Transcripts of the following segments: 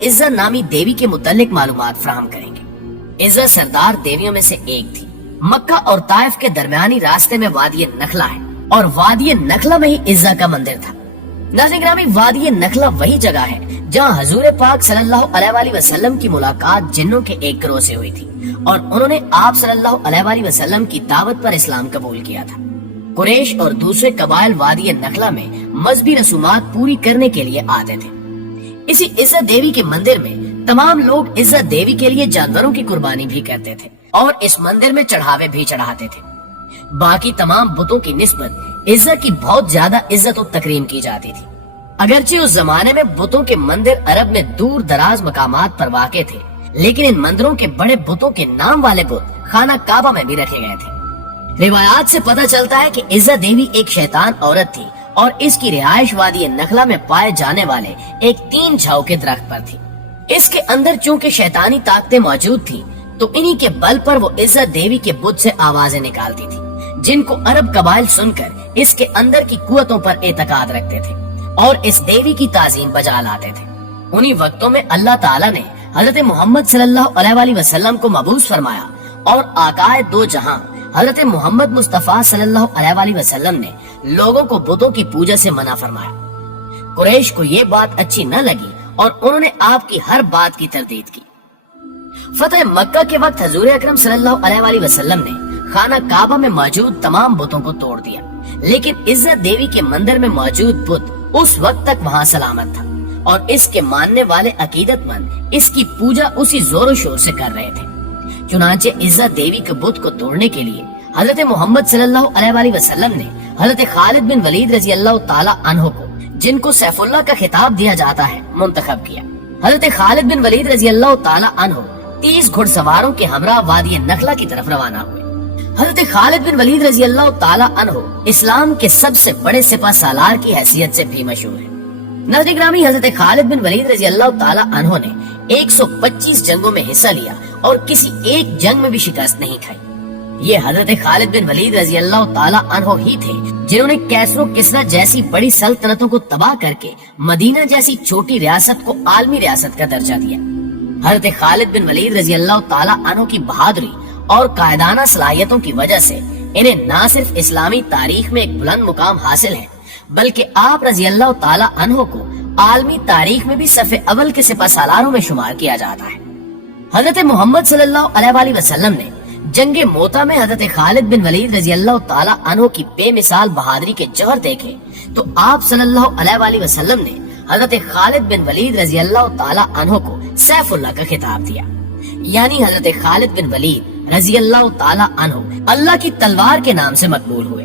Itza नामी देवी के मुतल्लिक मालूमात फराहम करेंगे। इज्जा सरदार देवियों में से एक थी। मक्का और ताइफ के दरमियानी रास्ते में वादी नखला है और वादी नखला में ही इज्जा का मंदिर था। नाज़रीन गिरामी, वादी नखला वही जगह है जहाँ हजूर पाक सल्लल्लाहु अलैहि वसल्लम की मुलाकात जिन्नों के एक गिरोह से हुई थी और उन्होंने आप सल्लल्लाहु अलैहि वसल्लम की दावत पर इस्लाम कबूल किया था। कुरैश और दूसरे कबाइल वादी नखला में मजहबी रसूमात पूरी करने के लिए आते थे। इसी इज्जा देवी के मंदिर में तमाम लोग इज्जा देवी के लिए जानवरों की कुर्बानी भी करते थे और इस मंदिर में चढ़ावे भी चढ़ाते थे। बाकी तमाम बुतों की निस्बत इज्जा की बहुत ज्यादा इज्जत और तकरीम की जाती थी। अगरचे उस जमाने में बुतों के मंदिर अरब में दूर दराज मकामात पर वाक़े थे, लेकिन इन मंदिरों के बड़े बुतों के नाम वाले बुत खाना काबा में भी रखे गए थे। रिवायात से पता चलता है कि इज्जा देवी एक शैतान औरत थी और इसकी रिहाइश वादी नखला में पाए जाने वाले एक 3 झाऊ के दरख्त पर थी। इसके अंदर चूंकि शैतानी ताकतें मौजूद थी तो इन्हीं के बल पर वो इज्जा देवी के बुत से आवाजें निकालती थी, जिनको अरब कबाइल सुनकर इसके अंदर की कुव्वतों पर एतकाद रखते थे और इस देवी की ताजीम बजा लाते थे। उन्हीं वक्तों में अल्लाह ताला ने हजरत मोहम्मद सल्लल्लाहु अलैहि वसल्लम को मबूस फरमाया और आकाए दो जहां हजरत मोहम्मद मुस्तफा सल्लल्लाहु अलैहि वसल्लम ने लोगों को बुतों की पूजा से मना फरमाया। कुरैश को ये बात अच्छी न लगी और उन्होंने आपकी हर बात की तरदीद की। फतह मक्का के वक्त हजूर अकरम सल्लल्लाहु अलैहि वसल्लम ने खाना काबा में मौजूद तमाम बुतों को तोड़ दिया, लेकिन इज्जा देवी के मंदिर में मौजूद बुत उस वक्त तक वहाँ सलामत था और इसके मानने वाले अकीदतमंद इसकी पूजा उसी जोर शोर से कर रहे थे। चुनांचे इज्जा देवी के बुत को तोड़ने के लिए हजरत मोहम्मद सल्लल्लाहु अलैहि वसल्लम ने हजरत खालिद बिन वलीद रजी अल्लाह ताला अन्हो को, जिनको सैफुल्लाह का खिताब दिया जाता है, मुंतखब किया। हजरत खालिद बिन वलीद रजी अल्लाह ताला अन्हो 30 घुड़सवारों के हमरा वादी नखला की तरफ रवाना हुए। हजरत खालिद बिन वलीद रजी अल्लाह ताला अन्हो इस्लाम के सबसे बड़े सिपह सालार की हैसियत से भी मशहूर है। नाज़रीन गिरामी, हजरत खालिद बिन वलीद रजी अल्लाह ताला अन्हो ने 125 जंगों में हिस्सा लिया और किसी एक जंग में भी शिकस्त नहीं खाई। ये हजरत खालिद बिन वलीद रजी अल्लाह ताला अन्हो ही थे जिन्होंने कैसरो किस्रा जैसी बड़ी सल्तनतों को तबाह करके मदीना जैसी छोटी रियासत को आलमी रियासत का दर्जा दिया। हजरत खालिद बिन वलीद रजी अल्लाह ताला अन्हो की बहादुरी और कायदाना सलाहियतों की वजह से इन्हें न सिर्फ इस्लामी तारीख में एक बुलंद मुकाम हासिल है, बल्कि आप रजी अल्लाह ताला अन्हो को आलमी तारीख में भी सफ़े अव्वल के सिपह सालारों में शुमार किया जाता है। हजरत मोहम्मद सल्लल्लाहु अलैहि वसल्लम ने जंगे मोता में हजरत खालिद बिन वलीद रजी अल्लाह ताला अन्हो की बेमिसाल बहादुरी के जौहर देखे तो आप सल्लल्लाहु अलैहि वसल्लम ने हजरत खालिद बिन वलीद रजी अल्लाह ताला अन्हो को सैफुल्लाह का खिताब दिया। यानी हजरत खालिद बिन वलीद रजी अल्लाह ताला अन्हो अल्लाह की तलवार के नाम से मकबूल हुए।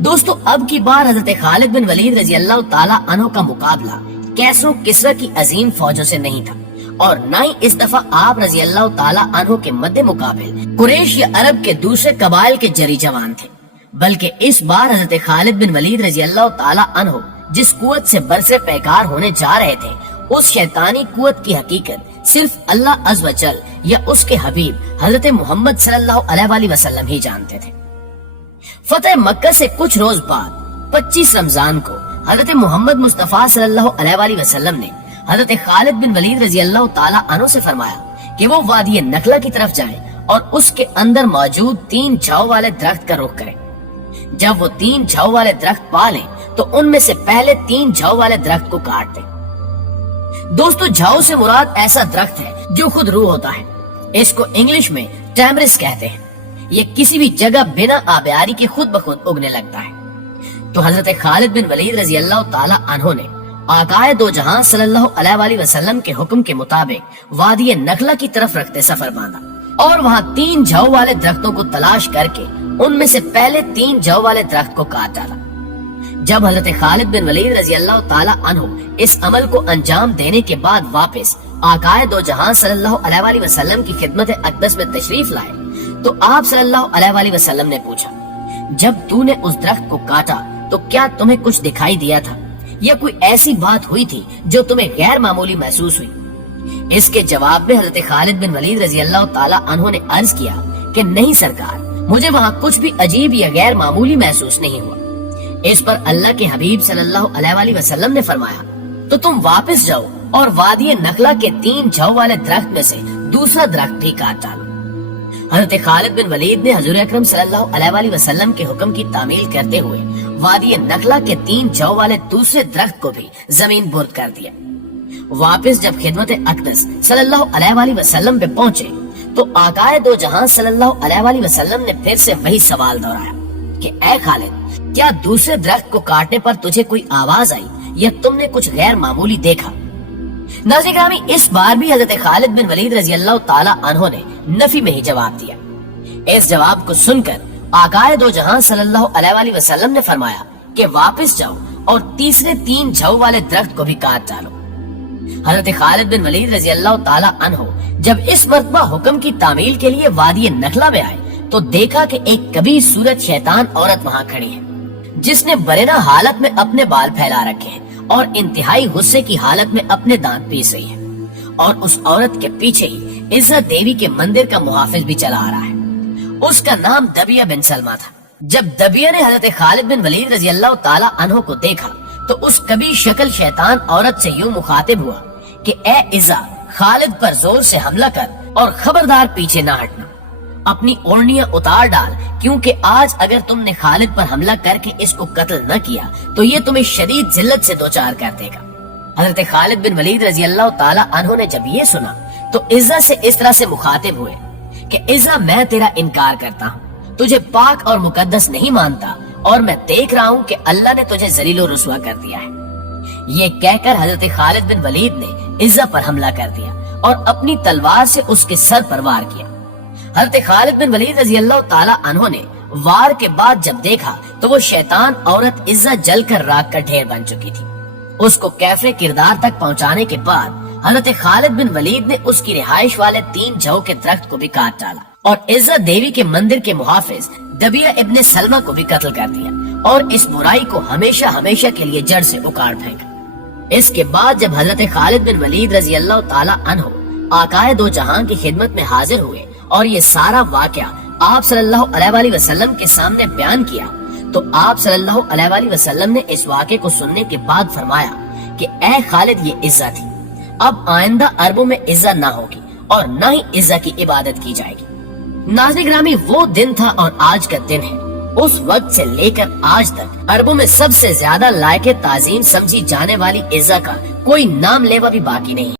दोस्तों, अब की बार हजरत खालिद बिन वलीद रजी अल्लाह ताला अन्हो का मुकाबला कैसरो किस्रा की अजीम फौजों से नहीं था और न ही इस दफा आप रजी अल्लाह ताला अन्हो के मद्दे मुकाबिल कुरैश या अरब के दूसरे कबाइल के जरी जवान थे, बल्कि इस बार हजरत खालिद बिन वलीद रजी अल्लाह ताला अन्हो जिस कुव्वत से बरसे पैकार होने जा रहे थे, उस शैतानी कुव्वत की हकीकत सिर्फ अल्लाह अज़्ज़ व जल या उसके हबीब हजरत मोहम्मद सल्लल्लाहु अलैहि वसल्लम ही जानते थे। फतह मक्का से कुछ रोज बाद 25 रमजान को हजरत मोहम्मद मुस्तफा सल्लल्लाहु अलैहि वसल्लम ने हजरत खालिद बिन वलीद रजी अल्लाह ताला अन्हो से फरमाया कि वो वादी नखला की तरफ जाएं और उसके अंदर मौजूद 3 झाऊ वाले दरख्त का रुख करें। जब वो 3 झाऊ वाले दरख्त पा लें तो उनमें से पहले 3 झाऊ वाले दरख्त को काट दें। दोस्तों, झाऊ से मुराद ऐसा दरख्त है जो खुद रूह होता है। इसको इंग्लिश में टैमरिस कहते हैं। ये किसी भी जगह बिना आबियारी के खुद ब खुद उगने लगता है। तो हजरत खालिद बिन वलीद रजी अल्लाह ताला अन्हो ने आकाए दो जहां सल्लल्लाहु अलैहि वसल्लम के हुक्म के मुताबिक वादी नखला की तरफ रखते सफर बांधा और वहाँ 3 झाऊ वाले दरख्तों को तलाश करके उनमें से पहले 3 झाऊ वाले दरख्त को काट डाला। जब हजरत खालिद बिन वलीद रजी अल्लाह ताला अन्हो इस अमल को अंजाम देने के बाद वापस आकाए दो जहां सल्लल्लाहु अलैहि वसल्लम की खिदमत अक़दस में तशरीफ लाए तो आप सल्लल्लाहु अलैहि वसल्लम ने पूछा, जब तूने उस दरख्त को काटा तो क्या तुम्हें कुछ दिखाई दिया था या कोई ऐसी बात हुई थी जो तुम्हें गैर मामूली महसूस हुई? इसके जवाब में हजरत खालिद बिन वलीद रजी अल्लाह ताला अन्हो ने अर्ज किया कि नहीं सरकार, मुझे वहाँ कुछ भी अजीब या गैर मामूली महसूस नहीं हुआ। इस पर अल्लाह के हबीब सल्लल्लाहु अलैहि वसल्लम ने फरमाया, तो तुम वापस जाओ اور وادی نخلا کے 3 جھو والے درخت میں سے دوسرا درخت بھی کاٹ ڈالو۔ حضرت خالد بن ولید نے حضور اکرم صلی اللہ علیہ وآلہ وسلم کے حکم کی تعمیل کرتے ہوئے وادی نخلا کے 3 جھو والے دوسرے درخت کو بھی زمین برد کر دیا۔ واپس جب خدمت اقدس صلی اللہ علیہ وآلہ وسلم پہ پہنچے تو آقائے دو جہاں صلی اللہ علیہ وآلہ وسلم نے پھر سے وہی سوال دہرایا کہ اے خالد، کیا دوسرے درخت کو کاٹنے پر تجھے کوئی آواز آئی یا تم نے کچھ غیر معمولی دیکھا؟ ناظرین گرامی، اس بار بھی حضرت خالد بن ولید رضی اللہ تعالی عنہ نے نفی میں ہی جواب دیا۔ اس جواب کو سن کر آقائے دو جہاں صلی اللہ علیہ وآلہ وسلم نے فرمایا کہ واپس جاؤ اور تیسرے 3 جھو والے درخت کو بھی کاٹ ڈالو۔ حضرت خالد بن ولید رضی اللہ تعالی عنہ جب اس مرتبہ حکم کی تعمیل کے لیے وادی نخلا میں آئے تو دیکھا کہ ایک کبیر صورت شیطان عورت وہاں کھڑی ہے، جس نے برہنہ حالت میں اپنے بال پھیلا رکھے ہیں اور انتہائی غصے کی حالت میں اپنے دانت پیس رہی ہے، اور اس عورت کے پیچھے ہی عزت دیوی کے مندر کا محافظ بھی چلا آ رہا ہے۔ اس کا نام دبیہ بن سلمہ تھا۔ جب دبیہ نے حضرت خالد بن ولید رضی اللہ تعالی عنہ کو دیکھا تو اس کبھی شکل شیطان عورت سے یوں مخاطب ہوا کہ اے عزا، خالد پر زور سے حملہ کر اور خبردار پیچھے نہ ہٹنا، اپنی اوڑنیاں اتار ڈال، کیونکہ آج اگر تم نے خالد پر حملہ کر کے اس کو قتل نہ کیا تو یہ تمہیں شدید ذلت سے دوچار کر دے گا۔ حضرت خالد بن ولید رضی اللہ تعالی عنہ نے جب یہ سنا تو عزا سے اس طرح سے مخاطب ہوئے کہ عزا، میں تیرا انکار کرتا ہوں، تجھے پاک اور مقدس نہیں مانتا، اور میں دیکھ رہا ہوں کہ اللہ نے تجھے ذلیل و رسوا کر دیا ہے۔ یہ کہہ کر حضرت خالد بن ولید نے عزا پر حملہ کر دیا اور اپنی تلوار سے اس کے سر پر وار کیا۔ حضرت خالد بن ولید رضی اللہ تعالی عنہ نے وار کے بعد جب دیکھا تو وہ شیطان عورت عزا جل کر راکھ کا ڈھیر بن چکی تھی۔ اس کو کیفر کردار تک پہنچانے کے بعد حضرت خالد بن ولید نے اس کی رہائش والے 3 جھو کے درخت کو بھی کاٹ ڈالا اور عزت دیوی کے مندر کے محافظ دبیہ ابن سلمہ کو بھی قتل کر دیا اور اس برائی کو ہمیشہ ہمیشہ کے لیے جڑ سے اکاڑ پھینکا۔ اس کے بعد جب حضرت خالد بن ولید رضی اللہ تعالی عنہ آقائے دو جہاں کی خدمت میں حاضر ہوئے اور یہ سارا واقعہ آپ صلی اللہ علیہ وآلہ وسلم کے سامنے بیان کیا تو آپ صلی اللہ علیہ وآلہ وسلم نے اس واقعے کو سننے کے بعد فرمایا کہ اے خالد، یہ عزا تھی، اب آئندہ عربوں میں عزا نہ ہوگی اور نہ ہی عزا کی عبادت کی جائے گی۔ ناظرین گرامی، وہ دن تھا اور آج کا دن ہے۔ اس وقت سے لے کر آج تک عربوں میں سب سے زیادہ لائق تعظیم سمجھی جانے والی عزا کا کوئی نام لیوا بھی باقی نہیں۔